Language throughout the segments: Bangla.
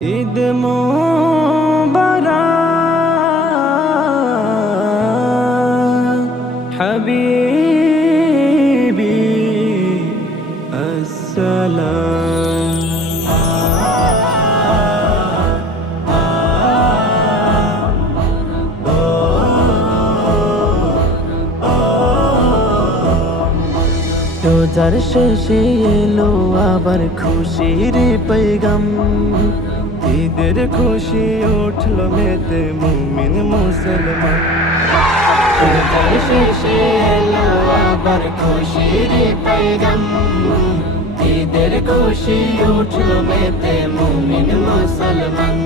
ঈদ মোবারক হাবিবি আসসালাম। রোজার শেষে এলো আবার খুশির পেগাম, ঈদের খুশি উঠল মেতে মুমিন মুসলমান। রোজার শেষে এলো আবার খুশির পেগাম, ঈদের খুশি উঠল মেতে মুমিন মুসলমান।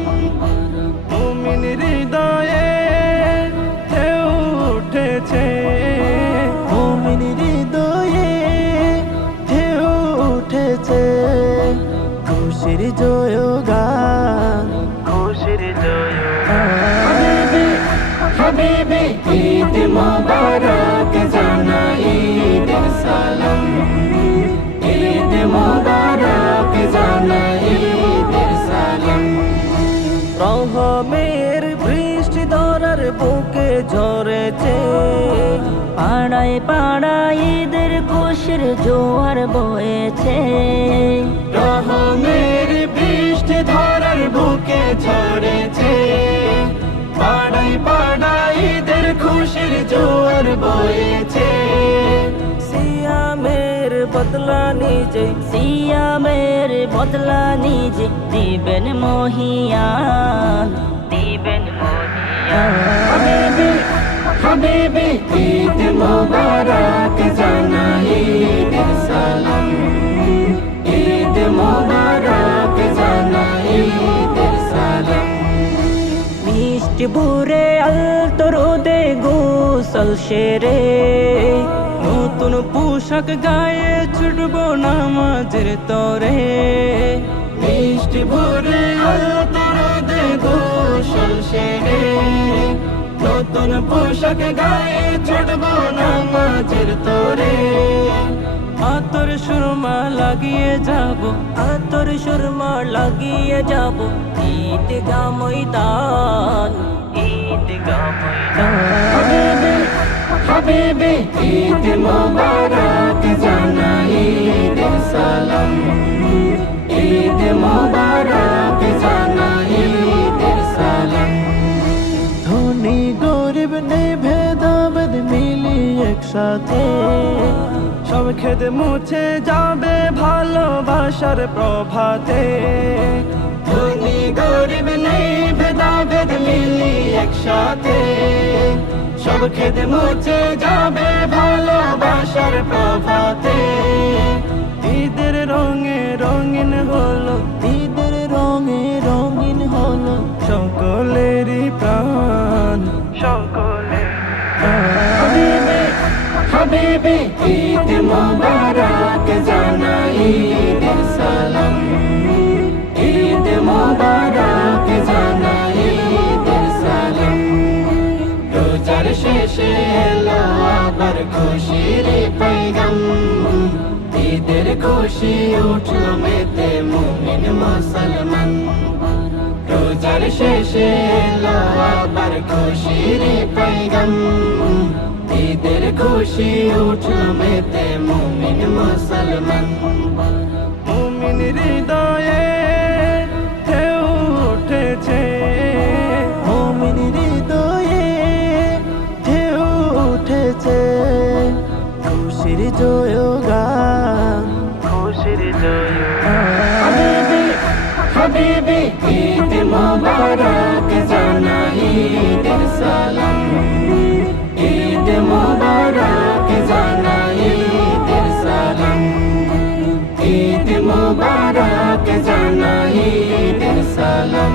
মুমিন হৃদয়ে ঢেউ উঠেছে, মুমিন হৃদয়ে ঢেউ উঠেছে, খুশির জয়গান, খুশির জয়গান। হাবিবি হাবিবি ঈদ মোবারক জানাই ঈদের সালাম, ঈদ মোবারক জানাই ঈদের সালাম। রহমের বৃষ্টি ধরার বুকে ঝরেছে, পাড়ায় পাড়ায় ঈদের খুশির জোয়ার বয়েছে। রহমের বৃষ্টি ধরার বুকে ঝরেছে, পাড়ায় পাড়ায় ঈদের খুশির জোয়ার বয়েছে। সিয়ামের বদলা নিজে, সিয়ামের বদলা নিজে দিবেন মহিয়ান, দিবেন মহিয়ান। হাবিবি হাবিবি ঈদ মোবারক জানাই ঈদের সালাম, ঈদ মোবারক জানাই ঈদের সালাম। মিষ্টি ভুরে আলতো রোদে গোসল সেরে, নতুন পোশাক গায়ে ছুটবো নামাজের তরে। মিষ্টি ভরে আলতো রোদে গোসল সেরে, নতুন পোশাক গায়ে ছুটবো নামাজের তরে। আতর সুরমা লাগিয়ে যাব, আতর সুরমা লাগিয়ে যাব ঈদগা ময়দান, ঈদগা ময়দান। হাবিবি হাবিবি ঈদ মোবারক জানাই ঈদের সালাম, ঈদ মোবারক জানাই ঈদের সালাম। ধনী গরিব নেই ভেদাভেদ মিলি একসাথে, সব খেদে মুছে যাবে ভালোবাসার প্রভাতে। ধনী গরিব নেই ভেদাভেদ মিলি একসাথে, সব খেদে মুছে যাবে ভালোবাসার প্রভাতে। ঈদের রঙে রঙিন হলো, ঈদের রঙে রঙিন হলো সকলেরই প্রাণ, সকলের হাবিবি হাবিবি ঈদ মোবারক জানাই ঈদের সালাম, ঈদ মোবারক জানাই ঈদের সালাম। রোজার শেষে এলো আবার খুশির পেগাম, ঈদের খুশি উঠল মেতে মুমিন মুসলমান। রোজার শেষে এলো আবার খুশির পেগাম, ঈদের খুশি উঠল মেতে মুমিন মুসলমান। মুমিন হৃদয়ে ঢেউ উঠেছে, মুমিন হৃদয়ে ঢেউ উঠেছে, খুশির জয়গান, খুশির জয়গান। হাবিবি হাবিবি ঈদ মোবারক জানাই ঈদের সালাম, ঈদ মোবারক জানাই ঈদের সালাম, ঈদ মোবারক জানাই ঈদের সালাম।